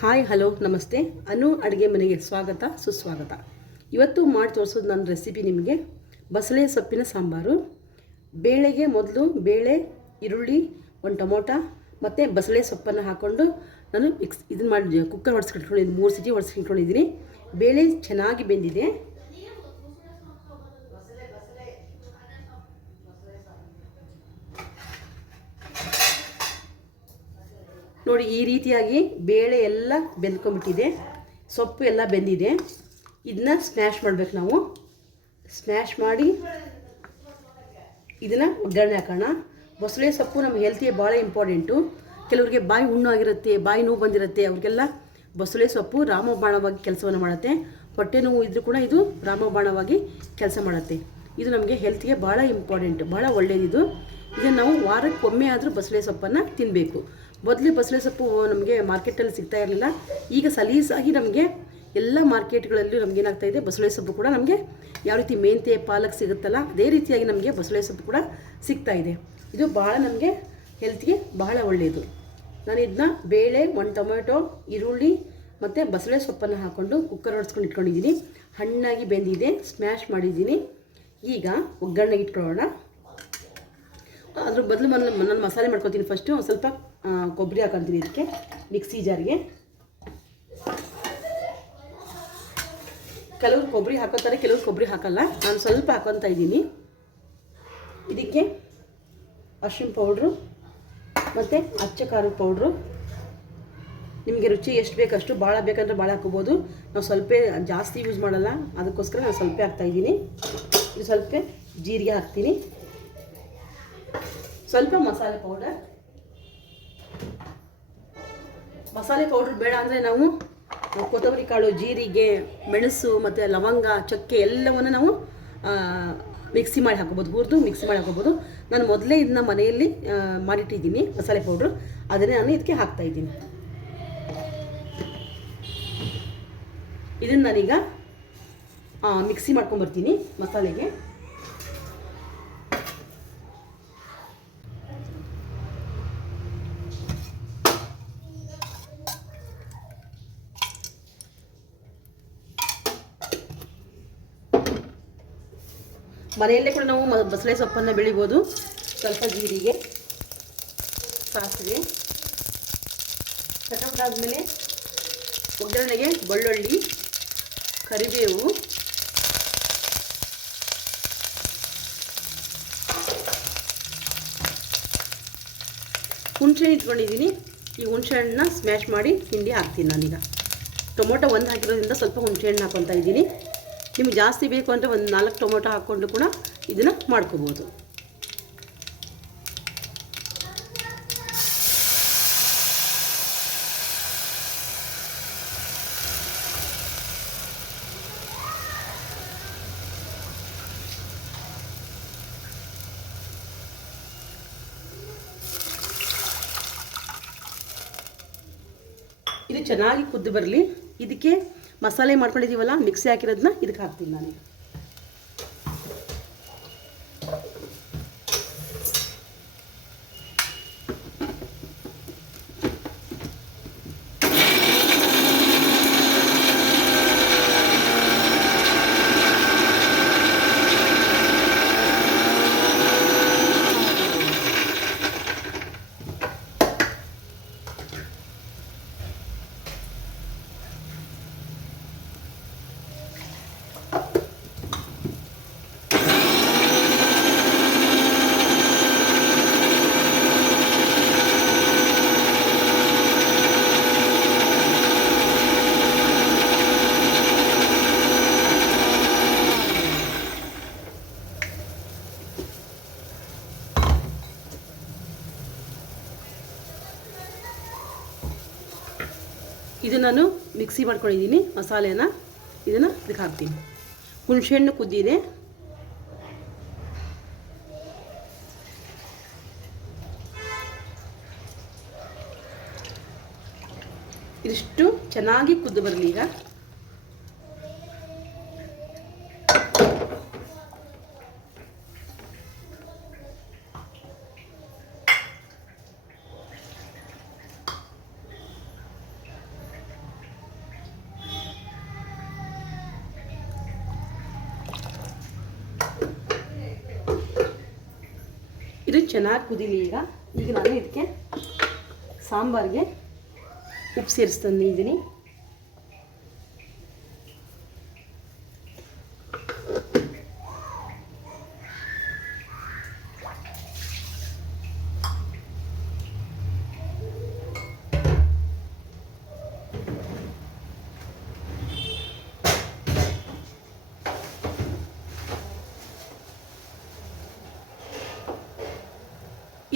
Hi hello ನಮಸ್ತೆ. ಅನು ಅಡುಗೆ ಮನೆಗೆ ಸ್ವಾಗತ ಸುಸ್ವಾಗತ. ಇವತ್ತು ಮಾಡಿ ತೋರಿಸೋದು ನನ್ನ ರೆಸಿಪಿ ನಿಮಗೆ ಬಸಳೆ ಸೊಪ್ಪಿನ ಸಾಂಬಾರು. ಬೇಳೆಗೆ ಮೊದಲು ಬೇಳೆ, ಈರುಳ್ಳಿ, ಒಂದು ಟೊಮೊಟೊ ಮತ್ತು ಬಸಳೆ ಸೊಪ್ಪನ್ನು ಹಾಕ್ಕೊಂಡು ನಾನು ಇದನ್ನು ಮಾಡಿ ಕುಕ್ಕರ್ ಹೊಡೆಸ್ಕಿಟ್ಕೊಂಡಿದ್ದೀನಿ. 3 ಸಿಟಿ ಹೊಡೆಸ್ಕಿಟ್ಕೊಂಡಿದ್ದೀನಿ. ಬೇಳೆ ಚೆನ್ನಾಗಿ ಬೆಂದಿದೆ. ನೋಡಿ, ಈ ರೀತಿಯಾಗಿ ಬೇಳೆ ಎಲ್ಲ ಬೆಂದ್ಕೊಂಡ್ಬಿಟ್ಟಿದೆ, ಸೊಪ್ಪು ಎಲ್ಲ ಬೆಂದಿದೆ. ಇದನ್ನ ಸ್ಮ್ಯಾಶ್ ಮಾಡಬೇಕು. ನಾವು ಸ್ಮ್ಯಾಶ್ ಮಾಡಿ ಇದನ್ನು ಒಗ್ಗರಣೆ ಹಾಕೋಣ. ಬಸಳೆ ಸೊಪ್ಪು ನಮ್ಮ ಹೆಲ್ತಿಗೆ ಭಾಳ ಇಂಪಾರ್ಟೆಂಟು. ಕೆಲವರಿಗೆ ಬಾಯಿ ಹುಣ್ಣು ಆಗಿರುತ್ತೆ, ಬಾಯಿ ನೋವು ಬಂದಿರುತ್ತೆ, ಅವ್ರಿಗೆಲ್ಲ ಬಸಳೆ ಸೊಪ್ಪು ರಾಮಬಾಣವಾಗಿ ಕೆಲಸವನ್ನು ಮಾಡುತ್ತೆ. ಹೊಟ್ಟೆ ನೋವು ಇದ್ದರೂ ಕೂಡ ಇದು ರಾಮಬಾಣವಾಗಿ ಕೆಲಸ ಮಾಡುತ್ತೆ. ಇದು ನಮಗೆ ಹೆಲ್ತ್ಗೆ ಭಾಳ ಇಂಪಾರ್ಟೆಂಟ್, ಭಾಳ ಒಳ್ಳೆಯದಿದು. ಇದನ್ನು ನಾವು ವಾರಕ್ಕೊಮ್ಮೆ ಆದರೂ ಬಸಳೆ ಸೊಪ್ಪನ್ನು ತಿನ್ನಬೇಕು. ಮೊದಲೇ ಬಸಳೆ ಸೊಪ್ಪು ನಮಗೆ ಮಾರ್ಕೆಟಲ್ಲಿ ಸಿಗ್ತಾ ಇರಲಿಲ್ಲ. ಈಗ ಸಲೀಸಾಗಿ ನಮಗೆ ಎಲ್ಲ ಮಾರ್ಕೆಟ್ಗಳಲ್ಲೂ ನಮಗೇನಾಗ್ತಾಯಿದೆ, ಬಸಳೆ ಸೊಪ್ಪು ಕೂಡ ನಮಗೆ ಯಾವ ರೀತಿ ಮೆಂತ್ಯ ಪಾಲಕ್ ಸಿಗುತ್ತಲ್ಲ, ಅದೇ ರೀತಿಯಾಗಿ ನಮಗೆ ಬಸಳೆ ಸೊಪ್ಪು ಕೂಡ ಸಿಗ್ತಾಯಿದೆ. ಇದು ಭಾಳ ನಮಗೆ ಹೆಲ್ತ್ಗೆ ಬಹಳ ಒಳ್ಳೆಯದು. ನಾನು ಇದನ್ನ ಬೇಳೆ, 1 ಟೊಮೆಟೊ, ಈರುಳ್ಳಿ ಮತ್ತು ಬಸಳೆ ಸೊಪ್ಪನ್ನು ಹಾಕ್ಕೊಂಡು ಕುಕ್ಕರ್ ಹೊಡೆಸ್ಕೊಂಡು ಇಟ್ಕೊಂಡಿದ್ದೀನಿ. ಹಣ್ಣಾಗಿ ಬೆಂದಿದೆ, ಸ್ಮ್ಯಾಶ್ ಮಾಡಿದ್ದೀನಿ. ಈಗ ಒಗ್ಗರಣೆಗೆ ಇಟ್ಕೊಳ್ಳೋಣ. ಅದ್ರ ಬದಲು ನಾನು ಮಸಾಲೆ ಮಾಡ್ಕೊತೀನಿ. ಫಸ್ಟು ಒಂದು ಸ್ವಲ್ಪ ಕೊಬ್ಬರಿ ಹಾಕೊತೀನಿ ಇದಕ್ಕೆ, ಮಿಕ್ಸಿ ಜಾರಿಗೆ. ಕೆಲವರು ಕೊಬ್ಬರಿ ಹಾಕೋತಾರೆ, ಕೆಲವರು ಕೊಬ್ಬರಿ ಹಾಕಲ್ಲ. ನಾನು ಸ್ವಲ್ಪ ಹಾಕೊತಾ ಇದ್ದೀನಿ. ಇದಕ್ಕೆ ಅರಿಶಿನ ಪೌಡ್ರು ಮತ್ತು ಅಚ್ಚ ಖಾರದ ಪೌಡ್ರು. ನಿಮಗೆ ರುಚಿ ಎಷ್ಟು ಬೇಕಷ್ಟು, ಭಾಳ ಬೇಕಂದ್ರೆ ಭಾಳ ಹಾಕೋಬೋದು. ನಾವು ಸ್ವಲ್ಪ ಜಾಸ್ತಿ ಯೂಸ್ ಮಾಡಲ್ಲ, ಅದಕ್ಕೋಸ್ಕರ ನಾನು ಸ್ವಲ್ಪ ಹಾಕ್ತಾಯಿದ್ದೀನಿ. ಇದು ಸ್ವಲ್ಪ ಜೀರಿಗೆ ಹಾಕ್ತೀನಿ, ಸ್ವಲ್ಪ ಮಸಾಲೆ ಪೌಡ್ರ್ ಬೇಡ ಅಂದರೆ ನಾವು ಕೊತ್ತಂಬರಿ ಕಾಳು, ಜೀರಿಗೆ, ಮೆಣಸು ಮತ್ತು ಲವಂಗ, ಚಕ್ಕೆ ಎಲ್ಲವನ್ನು ನಾವು ಮಿಕ್ಸಿ ಮಾಡಿ ಹಾಕೋಬೋದು, ಹುರಿದು ಮಿಕ್ಸಿ ಮಾಡಿ ಹಾಕೋಬೋದು. ನಾನು ಮೊದಲೇ ಇದನ್ನ ಮನೆಯಲ್ಲಿ ಮಾಡಿಟ್ಟಿದ್ದೀನಿ ಮಸಾಲೆ ಪೌಡ್ರು, ಅದನ್ನೇ ನಾನು ಇದಕ್ಕೆ ಹಾಕ್ತಾಯಿದ್ದೀನಿ. ಇದನ್ನು ನಾನೀಗ ಮಿಕ್ಸಿ ಮಾಡ್ಕೊಂಬರ್ತೀನಿ ಮಸಾಲೆಗೆ. ಮನೆಯಲ್ಲೇ ಕೂಡ ನಾವು ಬಸಳೆ ಸೊಪ್ಪನ್ನು ಬೆಳಿಬೋದು. ಸ್ವಲ್ಪ ಜೀರಿಗೆ, ಸಾಸಿವೆ, ಆದಮೇಲೆ ಒಗ್ಗರಣೆಗೆ ಬೆಳ್ಳುಳ್ಳಿ, ಕರಿಬೇವು, ಹುಣಸೆ ಇಟ್ಕೊಂಡಿದ್ದೀನಿ. ಈ ಹುಣಸೆ ಹಣ್ಣನ್ನ ಸ್ಮ್ಯಾಶ್ ಮಾಡಿ ಹಿಂಡಿ ಹಾಕ್ತೀನಿ ನಾನೀಗ. ಟೊಮೊಟೊ ಒಂದು ಹಾಕಿರೋದ್ರಿಂದ ಸ್ವಲ್ಪ ಹುಣಸೆ ಹಣ್ಣು ಹಾಕ್ಕೊತಾ ಇದ್ದೀನಿ. ನಿಮ್ಗೆ ಜಾಸ್ತಿ ಬೇಕು ಅಂದರೆ ಒಂದು 4 ಟೊಮೊಟೊ ಹಾಕ್ಕೊಂಡು ಕೂಡ ಇದನ್ನು ಮಾಡ್ಕೋಬೋದು. ಇದು ಚೆನ್ನಾಗಿ ಕುದ್ದು ಬರಲಿ. ಇದಕ್ಕೆ ಮಸಾಲೆ ಮಾಡ್ಕೊಂಡಿದ್ದೀವಲ್ಲ, ಮಿಕ್ಸಿ ಹಾಕಿರೋದನ್ನ ಇದಕ್ಕೆ ಹಾಕ್ತೀನಿ ನಾನು. ಇದು ನಾನು ಮಿಕ್ಸಿ ಮಾಡ್ಕೊಂಡಿದ್ದೀನಿ ಮಸಾಲೆನ, ಇದನ್ನು ಇದಕ್ಕೆ ಹಾಕ್ತೀನಿ. ಹುಣಸೆಹಣ್ಣು ಕುದ್ದಿದೆ. ಇದಿಷ್ಟು ಚೆನ್ನಾಗಿ ಕುದ್ದು ಬರಲಿ ಈಗ. ಚೆನ್ನಾಗಿ ಕುದೀಲಿ. ಈಗ ನಾನು ಇದಕ್ಕೆ ಸಾಂಬಾರಿಗೆ ಉಪ್ಪು ಸೇರಿಸ್ತಾನಿದ್ದೀನಿ.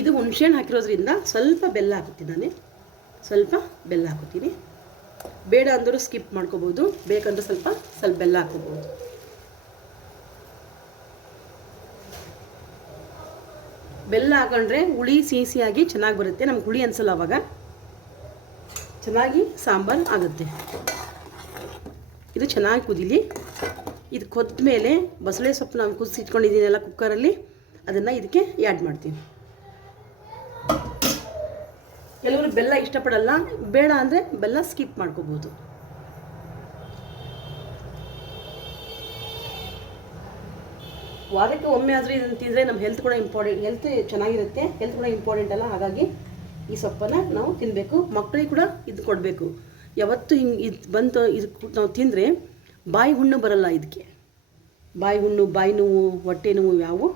ಇದು ಹುಣಸೆಹಣ್ಣು ಹಾಕಿರೋದ್ರಿಂದ ಸ್ವಲ್ಪ ಬೆಲ್ಲ ಹಾಕುತ್ತಿದ್ದಾನೆ. ಸ್ವಲ್ಪ ಬೆಲ್ಲ ಹಾಕೋತೀನಿ. ಬೇಡ ಅಂದರೂ ಸ್ಕಿಪ್ ಮಾಡ್ಕೋಬೋದು, ಬೇಕಂದ್ರೆ ಸ್ವಲ್ಪ ಬೆಲ್ಲ ಹಾಕೋಬೋದು. ಬೆಲ್ಲ ಹಾಕೊಂಡ್ರೆ ಹುಳಿ ಸಿಹಿಯಾಗಿ ಚೆನ್ನಾಗಿ ಬರುತ್ತೆ. ನಮ್ಗೆ ಹುಳಿ ಅನಿಸಲ್ಲ, ಅವಾಗ ಚೆನ್ನಾಗಿ ಸಾಂಬಾರು ಆಗುತ್ತೆ. ಇದು ಚೆನ್ನಾಗಿ ಕುದೀಲಿ. ಇದು ಕೊದ್ದ ಮೇಲೆ ಬಸಳೆ ಸೊಪ್ಪು ನಾನು ಕುದಿಸಿಟ್ಕೊಂಡಿದ್ದೀನಲ್ಲ ಕುಕ್ಕರಲ್ಲಿ, ಅದನ್ನು ಇದಕ್ಕೆ ಆ್ಯಡ್ ಮಾಡ್ತೀನಿ. ಕೆಲವರು ಬೆಲ್ಲ ಇಷ್ಟಪಡಲ್ಲ, ಬೇಡ ಅಂದರೆ ಬೆಲ್ಲ ಸ್ಕಿಪ್ ಮಾಡ್ಕೋಬೋದು. ವಾರಕ್ಕೆ ಒಮ್ಮೆ ಆದರೂ ಇದನ್ನು ತಿಂದರೆ ನಮ್ಮ ಹೆಲ್ತ್ ಕೂಡ ಹೆಲ್ತ್ ಚೆನ್ನಾಗಿರುತ್ತೆ. ಹೆಲ್ತ್ ಕೂಡ ಇಂಪಾರ್ಟೆಂಟ್ ಅಲ್ಲ, ಹಾಗಾಗಿ ಈ ಸೊಪ್ಪನ್ನು ನಾವು ತಿನ್ನಬೇಕು. ಮಕ್ಕಳಿಗೆ ಕೂಡ ಇದು ಕೊಡಬೇಕು. ಯಾವತ್ತೂ ಹಿಂಗೆ ಇದು ಬಂತು ಇದು ನಾವು ತಿಂದರೆ ಬಾಯಿ ಹುಣ್ಣು ಬರಲ್ಲ. ಇದಕ್ಕೆ ಬಾಯಿ ಹುಣ್ಣು, ಬಾಯಿ ನೋವು, ಹೊಟ್ಟೆ ನೋವು ಯಾವುವು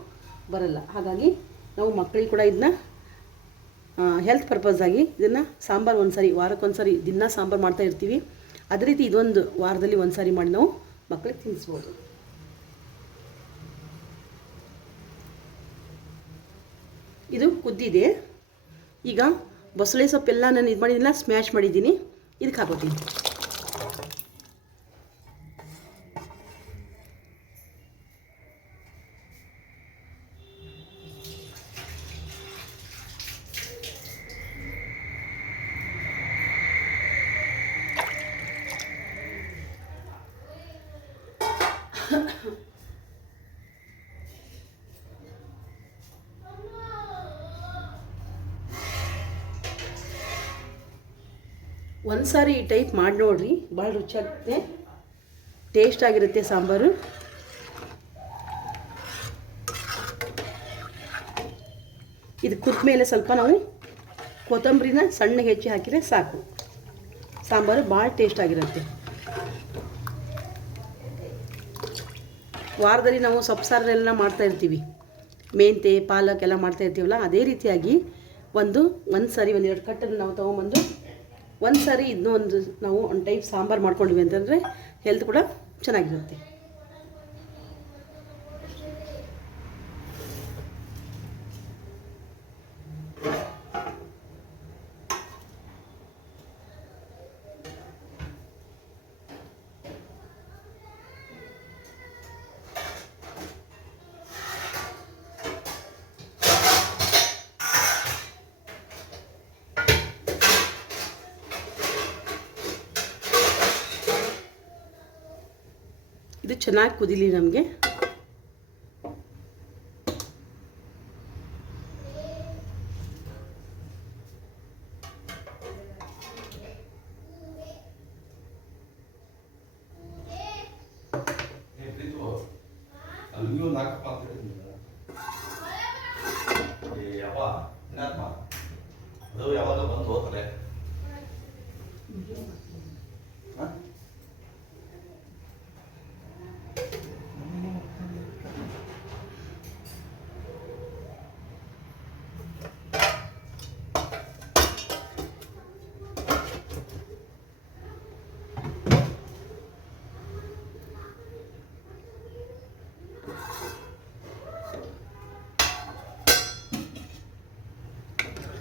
ಬರಲ್ಲ. ಹಾಗಾಗಿ ನಾವು ಮಕ್ಕಳಿಗೆ ಕೂಡ ಇದನ್ನ ಹೆಲ್ತ್ ಪರ್ಪಸ್ಸಾಗಿ ಇದನ್ನು ಸಾಂಬಾರು ಒಂದ್ಸರಿ, ವಾರಕ್ಕೊಂದ್ಸರಿ ದಿನ ಸಾಂಬಾರು ಮಾಡ್ತಾ ಇರ್ತೀವಿ. ಅದೇ ರೀತಿ ಇದೊಂದು ವಾರದಲ್ಲಿ ಒಂದು ಸಾರಿ ಮಾಡಿ ನಾವು ಮಕ್ಕಳಿಗೆ ತಿನ್ನಿಸ್ಬೋದು. ಇದು ಕುದ್ದಿದೆ. ಈಗ ಬಸಳೆ ಸೊಪ್ಪೆಲ್ಲ ನಾನು ಇದು ಮಾಡಿದ್ದಿಲ್ಲ, ಸ್ಮ್ಯಾಶ್ ಮಾಡಿದ್ದೀನಿ. ಇದಕ್ಕೆ ಹಾಕೋತೀನಿ. ಒಂದು ಸಾರಿ ಈ ಟೈಪ್ ಮಾಡಿ ನೋಡಿರಿ, ಭಾಳ ರುಚಿಯಾಗುತ್ತೆ, ಟೇಸ್ಟ್ ಆಗಿರುತ್ತೆ ಸಾಂಬಾರು. ಇದು ಕುದ್ದ ಮೇಲೆ ಸ್ವಲ್ಪ ನಾವು ಕೊತ್ತಂಬರಿನ ಸಣ್ಣಗೆ ಹೆಚ್ಚಿ ಹಾಕಿದರೆ ಸಾಕು. ಸಾಂಬಾರು ಭಾಳ ಟೇಸ್ಟ್ ಆಗಿರುತ್ತೆ. ವಾರದಲ್ಲಿ ನಾವು ಸೊಪ್ಪು ಸಾರೆಲ್ಲ ಮಾಡ್ತಾಯಿರ್ತೀವಿ, ಮೆಂತೆ ಪಾಲಕ್ ಎಲ್ಲ ಮಾಡ್ತಾಯಿರ್ತೀವಲ್ಲ, ಅದೇ ರೀತಿಯಾಗಿ ಒಂದು ಸಾರಿ ಒಂದೆರಡು ಕಟ್ಟನ್ನು ನಾವು ತೊಗೊಂಬಂದು ಒಂದು ಸಾರಿ ಇದನ್ನೂ ನಾವು ಒಂದು ಟೈಪ್ ಸಾಂಬಾರು ಮಾಡ್ಕೊಂಡ್ವಿ ಅಂತಂದರೆ ಹೆಲ್ತ್ ಕೂಡ ಚೆನ್ನಾಗಿರುತ್ತೆ. ಇದು ಚೆನ್ನಾಗಿ ಕುದೀಲಿ ನಮಗೆ.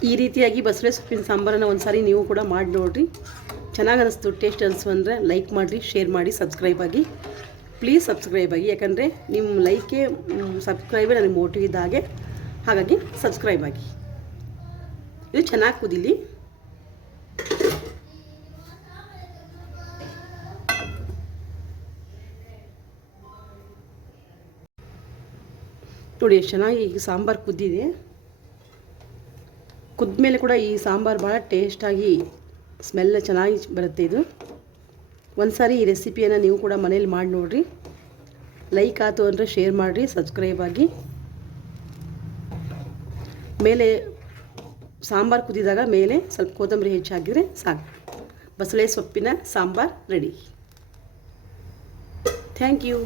ಈ ರೀತಿಯಾಗಿ ಬಸಳೆ ಸೊಪ್ಪಿನ ಸಾಂಬಾರನ್ನು ಒಂದು ಸಾರಿ ನೀವು ಕೂಡ ಮಾಡಿ ನೋಡಿರಿ. ಚೆನ್ನಾಗಿ ಅನ್ನಿಸ್ತು, ಟೇಸ್ಟ್ ಅನಿಸ್ತು ಅಂದರೆ ಲೈಕ್ ಮಾಡಿರಿ, ಶೇರ್ ಮಾಡಿ, ಸಬ್ಸ್ಕ್ರೈಬ್ ಆಗಿ. ಪ್ಲೀಸ್ ಸಬ್ಸ್ಕ್ರೈಬ್ ಆಗಿ, ಯಾಕಂದರೆ ನಿಮ್ಮ ಲೈಕೆ ಸಬ್ಸ್ಕ್ರೈಬೇ ನನಗೆ ಮೋಟಿವ್ ಇದ್ದ ಹಾಗೆ. ಹಾಗಾಗಿ ಸಬ್ಸ್ಕ್ರೈಬ್ ಆಗಿ. ಇದು ಚೆನ್ನಾಗಿ ಕುದೀಲಿ. ನೋಡಿ ಎಷ್ಟು ಚೆನ್ನಾಗಿ ಈಗ ಸಾಂಬಾರು ಕುದ್ದಿದೆ. ಕುದ್ದ ಮೇಲೆ ಕೂಡ ಈ ಸಾಂಬಾರು ಭಾಳ ಟೇಸ್ಟಾಗಿ ಸ್ಮೆಲ್ ಚೆನ್ನಾಗಿ ಬರುತ್ತೆ. ಇದು ಒಂದು ಸಾರಿ ಈ ರೆಸಿಪಿಯನ್ನು ನೀವು ಕೂಡ ಮನೇಲಿ ಮಾಡಿ ನೋಡಿರಿ. ಲೈಕ್ ಆಯಿತು ಅಂದರೆ ಶೇರ್ ಮಾಡಿರಿ, ಸಬ್ಸ್ಕ್ರೈಬ್ ಆಗಿ. ಮೇಲೆ ಸಾಂಬಾರು ಕುದಿದಾಗ ಮೇಲೆ ಸ್ವಲ್ಪ ಕೊತ್ತಂಬರಿ ಹೆಚ್ಚಾಗಿದ್ರೆ ಸಾಕು. ಬಸಳೆ ಸೊಪ್ಪಿನ ಸಾಂಬಾರು ರೆಡಿ. Thank you.